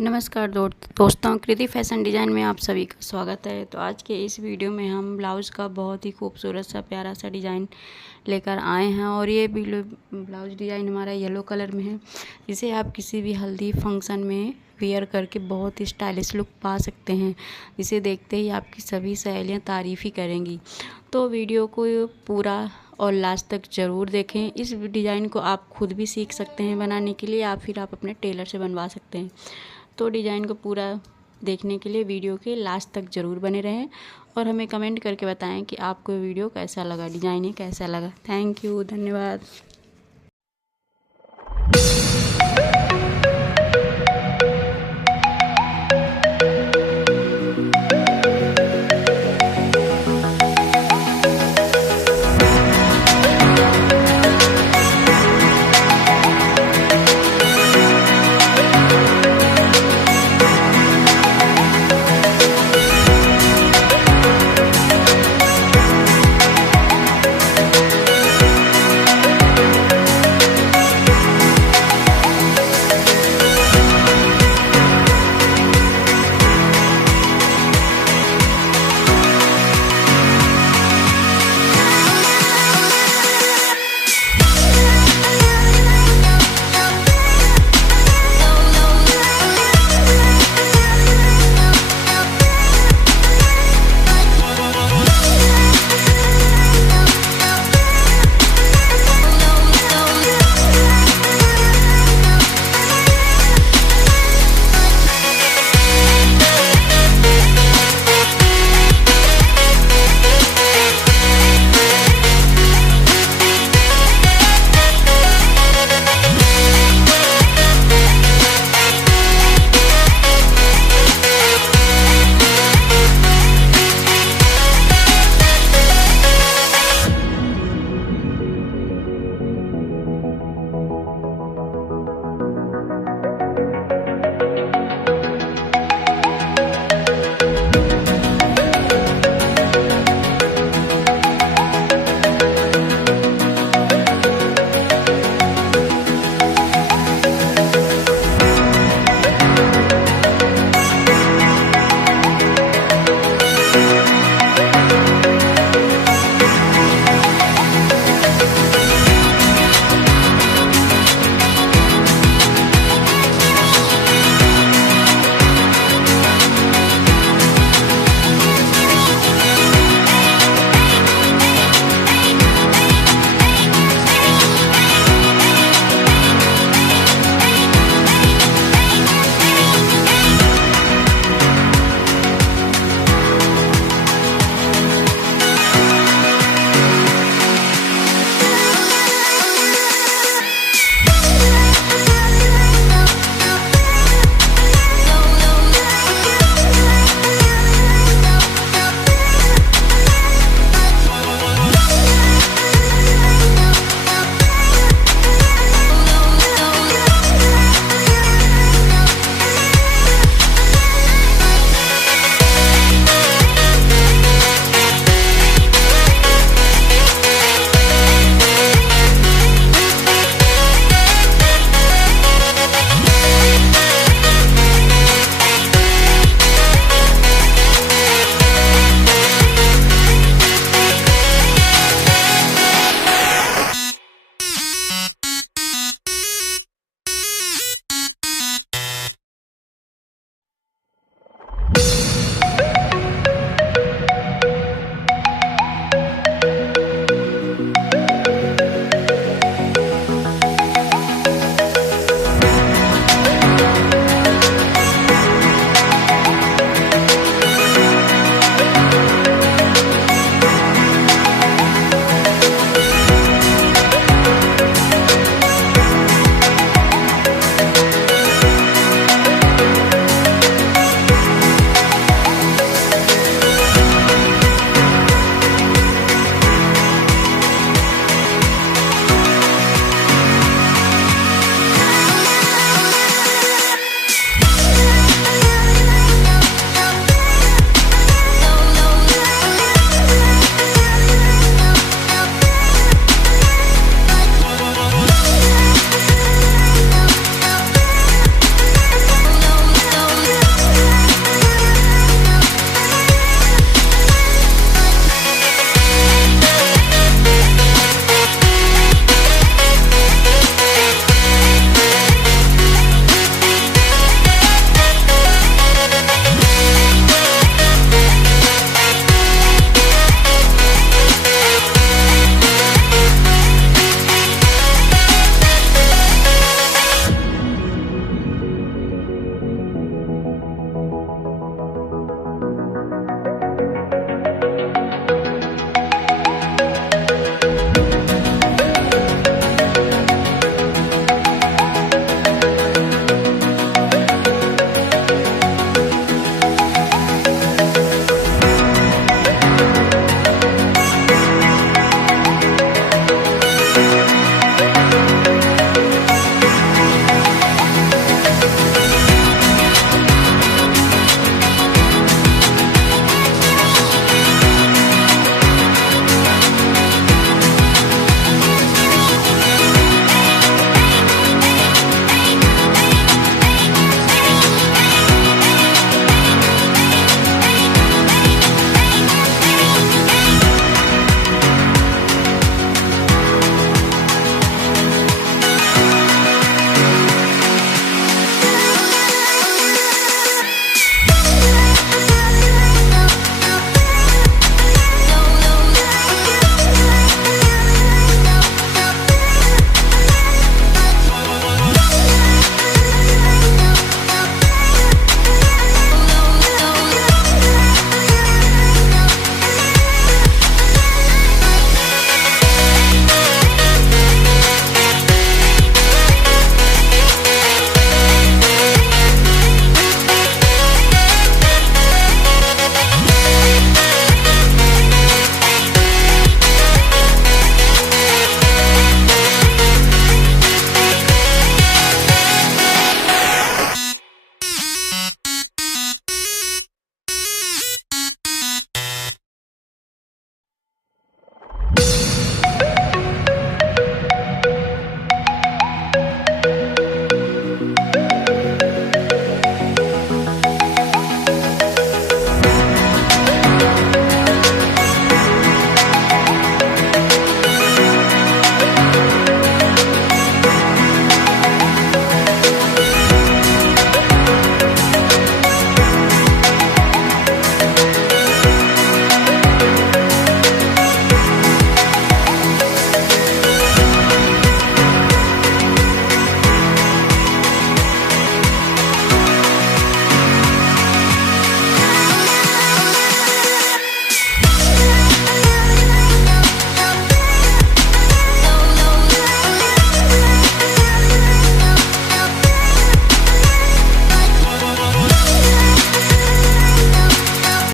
नमस्कार दोस्तों, कृति fashion design में आप सभी का स्वागत है। तो आज के इस वीडियो में हम ब्लाउज़ का बहुत ही खूबसूरत सा प्यारा सा डिज़ाइन लेकर आए हैं और ये ब्लाउज़ डिज़ाइन हमारा येलो कलर में है। इसे आप किसी भी हल्दी फंक्शन में वेयर करके बहुत ही स्टाइलिश लुक पा सकते हैं। इसे देखते ही आपकी सभी सहेलियाँ तारीफ़ ही करेंगी। तो वीडियो को पूरा और लास्ट तक ज़रूर देखें। इस डिज़ाइन को आप खुद भी सीख सकते हैं बनाने के लिए या फिर आप अपने टेलर से बनवा सकते हैं। तो डिज़ाइन को पूरा देखने के लिए वीडियो के लास्ट तक ज़रूर बने रहें और हमें कमेंट करके बताएं कि आपको वीडियो कैसा लगा, डिज़ाइन कैसा लगा। थैंक यू, धन्यवाद।